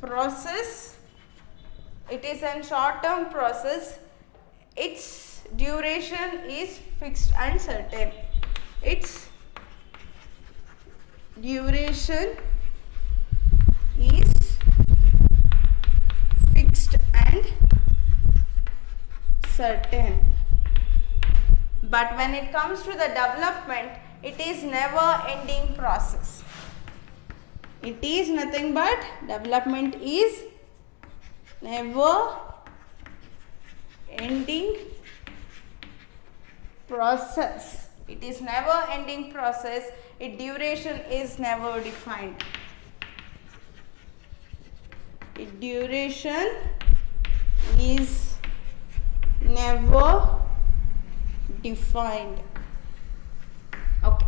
process, it is a short term process, its duration is fixed and certain. Its duration is fixed and certain. But when it comes to the development, it is never ending process. It is nothing but development is never ending process. It is never ending process. Its duration is never defined. Its duration is never defined. Okay.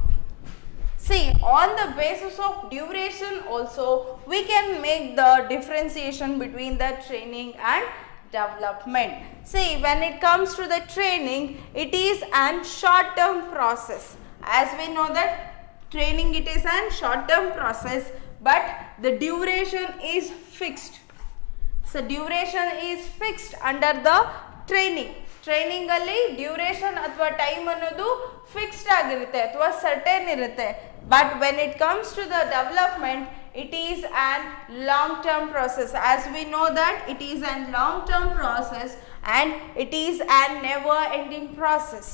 See, on the basis of duration also we can make the differentiation between the training and development. See, when it comes to the training, it is an short term process. As we know that training, it is an short term process, but the duration is fixed. So duration is fixed under the training. Training ಅಲ್ಲಿ duration ಅಥವಾ time ಅನ್ನೋದು fixed ಆಗಿರುತ್ತೆ ಅಥವಾ certain ಇರುತ್ತೆ. But when it comes to the development, it is an long term process. As we know that it is an long term process and it is an never ending process.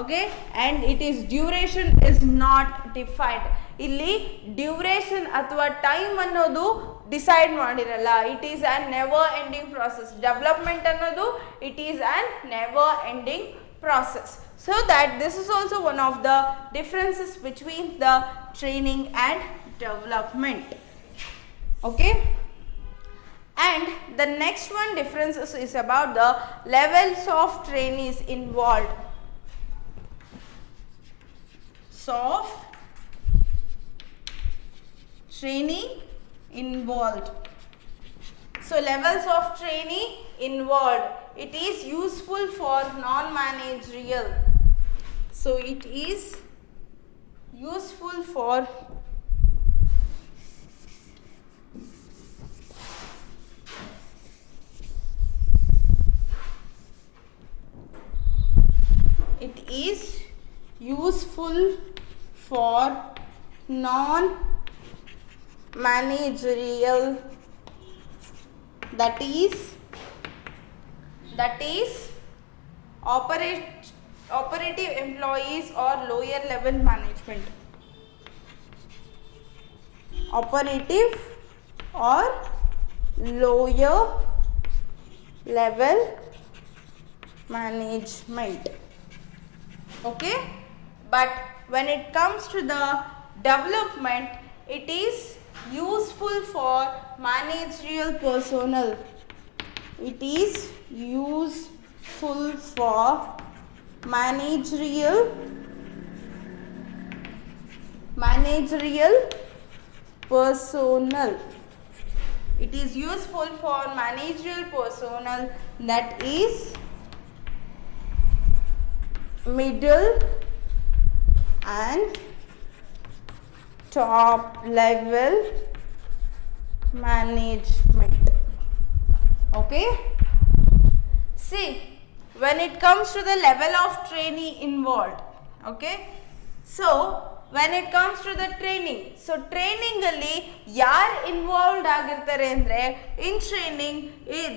Okay, and it is duration is not defined. ಇಲ್ಲಿ duration ಅಥವಾ time ಅನ್ನೋದು decide ಮಾಡಿರಲ್ಲ. It is an never ending process. Development ಅನ್ನೋದು it is an never ending process. So that this is also one of the differences between the training and development. Okay, and the next one difference is about the levels of trainees involved. Of trainee involved. So levels of trainee involved, it is useful for non-managerial. So it is useful for non-managerial, that is operative employees or lower level management. Operative or lower level management. Okay, but when it comes to the development, it is useful for managerial personnel. It is useful for managerial personnel. It is useful for managerial personnel, that is middle and top level management. Okay, see, when it comes to the level of trainee involved, okay, so when it comes to the training, so training alli yaar involved agirtare andre, in training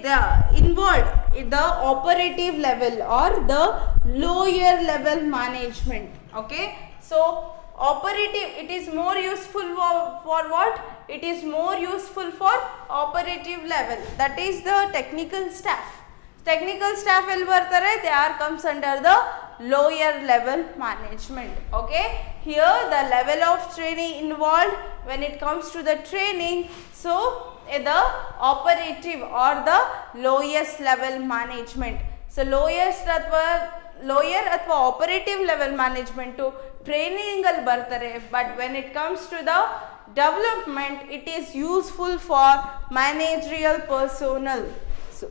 the involved the operative level or the lower level management. Okay, so operative, it is more useful for what? It is more useful for operative level, that is the technical staff. Technical staff will bartare, they are comes under the lower level management. Okay, here the level of training involved when it comes to the training, so the operative or the lowest level management. So lowest athwa lower athwa operative level management to training ಅಲ್ಲಿ ಬರ್ತಾರೆ. But when it comes to the development, it is useful for managerial personnel. So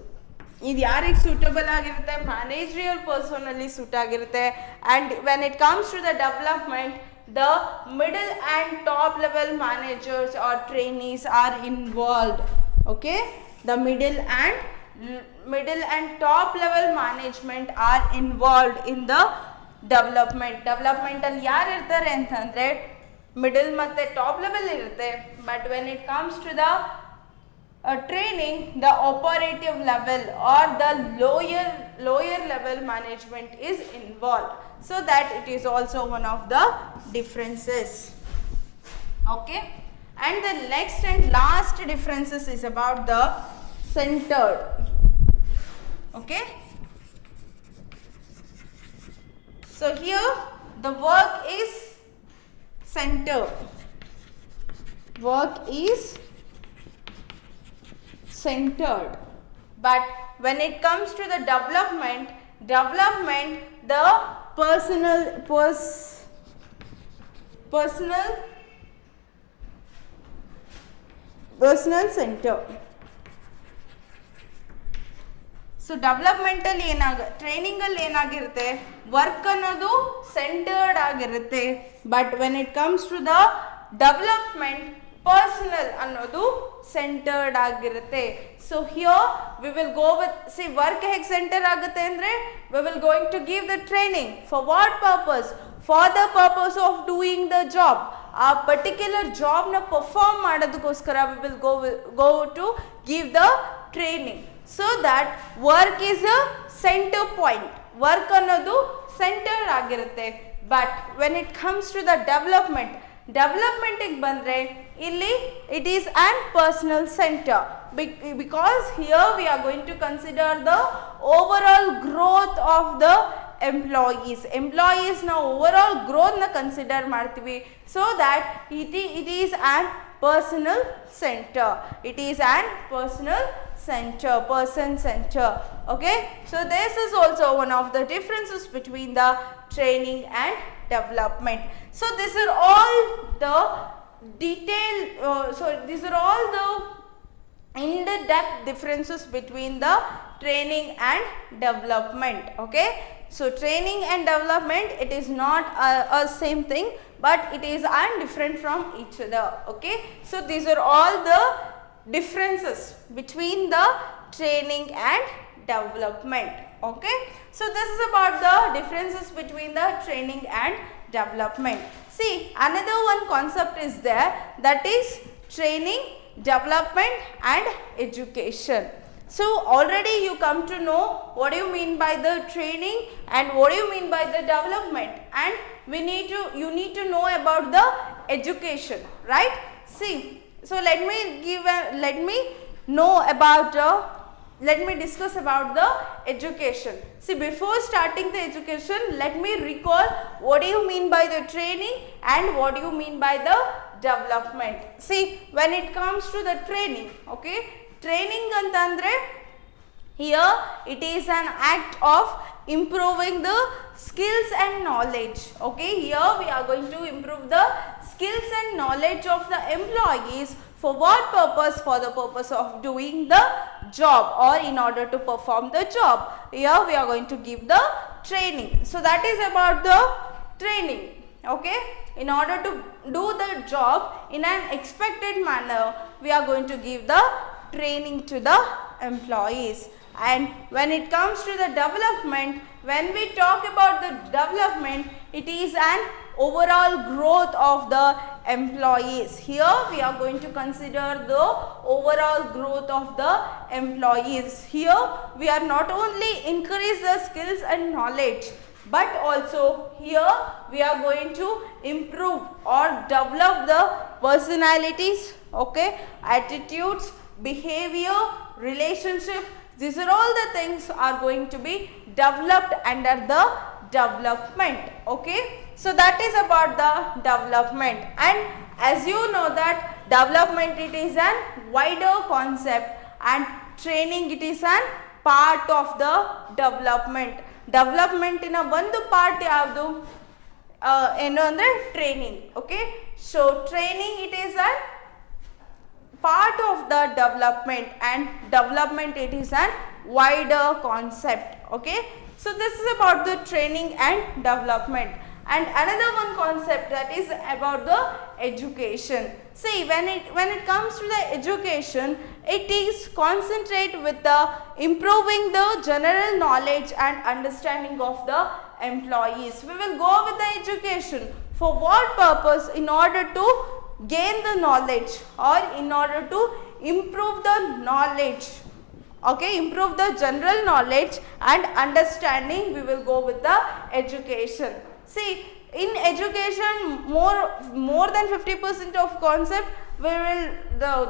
ಇದು ಯಾರಿಗೆ suitable ಆಗಿರುತ್ತೆ? Managerial ಪರ್ಸನಲ್ಲಿ suit ಆಗಿರುತ್ತೆ. And when it comes to the development, the middle and top level managers or trainees are involved. Okay, the middle and top level management are involved in the development. Development ಅಲ್ಲಿ ಯಾರು ಇರ್ತಾರೆ ಅಂತಂದ್ರೆ middle ಮತ್ತೆ top level ಇರುತ್ತೆ. But when it comes to the training, the operative level or the lower level management is involved, so that it is also one of the differences. Okay, and the next and last differences is about the centered. Okay, so here the work is centered. Work is centered, but when it comes to the development, the personal center. So ಡೆವಲಪ್ಮೆಂಟಲ್ಲಿ ಟ್ರೈನಿಂಗಲ್ಲಿ ಏನಾಗಿರುತ್ತೆ, work ಅನ್ನೋದು centred ಆಗಿರುತ್ತೆ. But when it comes to the development, personal ಅನ್ನೋದು centred ಆಗಿರುತ್ತೆ. So here we will go with work ಹೇಗೆ centre ಆಗುತ್ತೆ ಅಂದರೆ we will going to give the training for what purpose, for the purpose of doing the job. ಆ particular ಜಾಬ್ನ perform ಮಾಡೋದಕ್ಕೋಸ್ಕರ we will go to give the training. So that work is a center point. Work ಅನ್ನೋದು centre ಆಗಿರುತ್ತೆ. But when it comes to the ಡೆವಲಪ್ಮೆಂಟಿಗೆ ಬಂದರೆ ಇಲ್ಲಿ it is an personal centre. Because here we are going to consider the overall growth of the ಎಂಪ್ಲಾಯೀಸ್ನ overall ಗ್ರೋತ್ನ consider ಮಾಡ್ತೀವಿ. So that it is an personal centre. It is an person center. Okay, so this is also one of the differences between the training and development. So these are all the these are all the in-depth differences between the training and development. Okay, so training and development, it is not a same thing, but it is different from each other. Okay, so these are all the differences between the training and development. Okay, so this is about the differences between the training and development. See, another one concept is there, that is training, development and education. So already you come to know what do you mean by the training and what do you mean by the development, and you need to know about the education, right? See, so let me discuss about the education. See, before starting the education, let me recall what do you mean by the training and what do you mean by the development. See, when it comes to the training, okay, training antandre here it is an act of improving the skills and knowledge. Okay, here we are going to improve the skills and knowledge of the employees. For what purpose? For the purpose of doing the job or in order to perform the job. Here we are going to give the training. So that is about the training. Okay, in order to do the job in an expected manner, we are going to give the training to the employees. And when it comes to the development, when we talk about the development, it is an overall growth of the employees. Here we are going to consider the overall growth of the employees. Here we are not only increase the skills and knowledge, but also here we are going to improve or develop the personalities, okay, attitudes, behavior, relationship. These are all the things are going to be developed under the development. Okay, so that is about the development. And as you know that development, it is an wider concept, and training, it is an part of the development. Development in a one part yavdu eno andre training. Okay, so training, it is a part of the development, and development, it is an wider concept. Okay, so this is about the training and development. And another one concept, that is about the education. See, when it comes to the education, it is concentrate with the improving the general knowledge and understanding of the employees. We will go with the education. For what purpose? In order to gain the knowledge or in order to improve the knowledge. Okay, improve the general knowledge and understanding, we will go with the education. See, in education, more than 50% of concept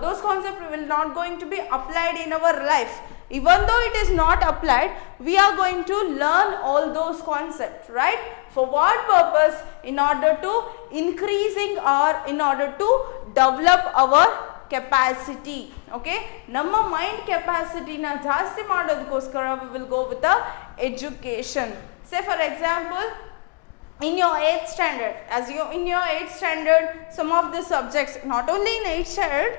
those concepts will not going to be applied in our life. Even though it is not applied, we are going to learn all those concepts, right? For what purpose? In order to increasing or in order to develop our capacity. Okay, ನಮ್ಮ mind capacity na ಜಾಸ್ತಿ ಮಾಡೋದಕ್ಕೋಸ್ಕರ we will go with the education. Say for example, in your 8th standard, in your 8th standard, some of the subjects, not only in 8th standard,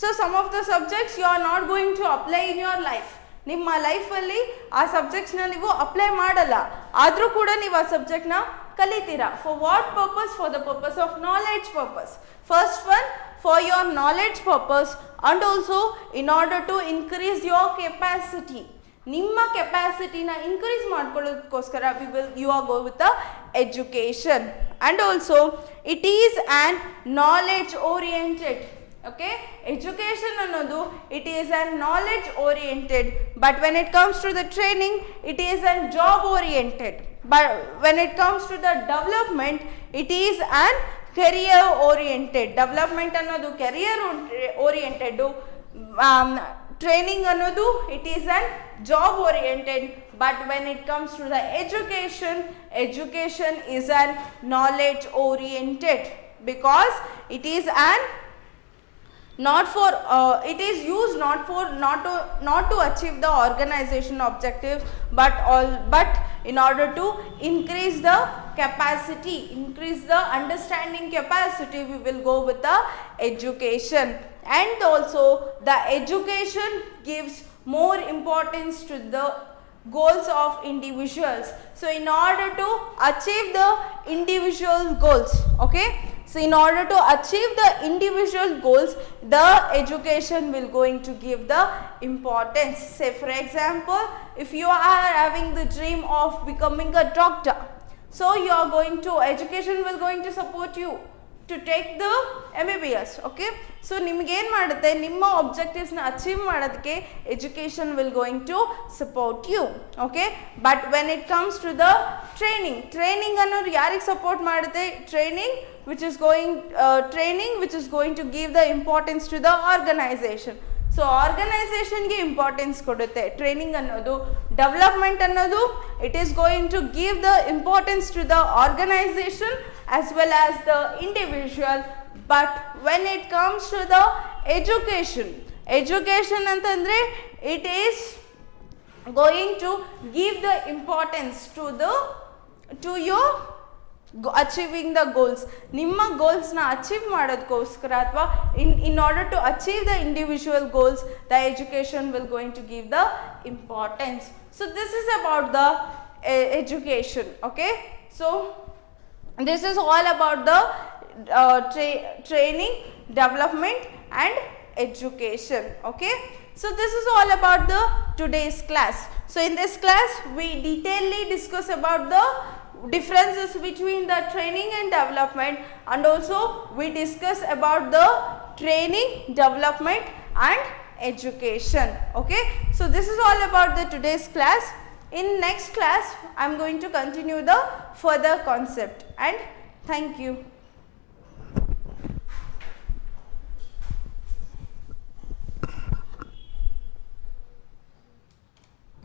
so some of the subjects you are not going to apply in your life. ನಿಮ್ಮ ಲೈಫಲ್ಲಿ ಆ ಸಬ್ಜೆಕ್ಟ್ಸ್ನ ನೀವು apply ಮಾಡಲ್ಲ, ಆದರೂ ಕೂಡ ನೀವು ಆ ಸಬ್ಜೆಕ್ಟ್ನ ಕಲಿತೀರಾ. For what purpose? For the purpose of knowledge purpose. First one, for your knowledge purpose and also in order to increase your capacity. ನಿಮ್ಮ ಕೆಪಾಸಿಟಿನ increase ಮಾಡ್ಕೊಳ್ಳೋದಕ್ಕೋಸ್ಕರ you are go with the education. And also it is an knowledge oriented. Okay, education ಅನ್ನೋದು it is an knowledge oriented, but when it comes to the training, it is an job oriented. But when it comes to the development, it is an career oriented. Development ಅನ್ನೋದು career oriented, training ಅನ್ನೋದು it is an job oriented. But when it comes to the education, education is an knowledge oriented, because it is an not for it is used not to achieve the organization objectives, but in order to increase the capacity, increase the understanding capacity, we will go with the education. And also the education gives more importance to the goals of individuals. So in order to achieve the individual goals, okay, so in order to achieve the individual goals, the education will going to give the importance. Say for example, if you are having the dream of becoming a doctor, so you are going to, education will going to support you to take the MBBS. Okay, so ನಿಮಗೆ ಏನು ಮಾಡುತ್ತೆ, ನಿಮ್ಮ objectives ನ achieve ಮಾಡೋದಕ್ಕೆ education will going to support you. Okay, but when it comes to the training ಅನ್ನೋದು ಯಾರಿಗೆ support ಮಾಡುತ್ತೆ? training which is going to give the importance to the organization. So ಆರ್ಗನೈಸೇಷನ್ಗೆ ಇಂಪಾರ್ಟೆನ್ಸ್ ಕೊಡುತ್ತೆ ಟ್ರೈನಿಂಗ್ ಅನ್ನೋದು. Development ಅನ್ನೋದು it is going to give the importance to the organisation as well as the individual. But when it comes to the education ಅಂತಂದರೆ it is going to give the importance to your achieving the goals. ನಿಮ್ಮ ಗೋಲ್ಸ್ನ achieve ಮಾಡೋದಕ್ಕೋಸ್ಕರ ಅಥವಾ in order to achieve the individual goals, the education will going to give the importance. So this is about the education. Okay, so this is all about the training, development and education. Okay, so this is all about the today's class. So in this class we detailedly discuss about the differences between the training and development, and also we discuss about the training, development and education. Okay, so this is all about the today's class. In next class I am going to continue the further concept, and thank you.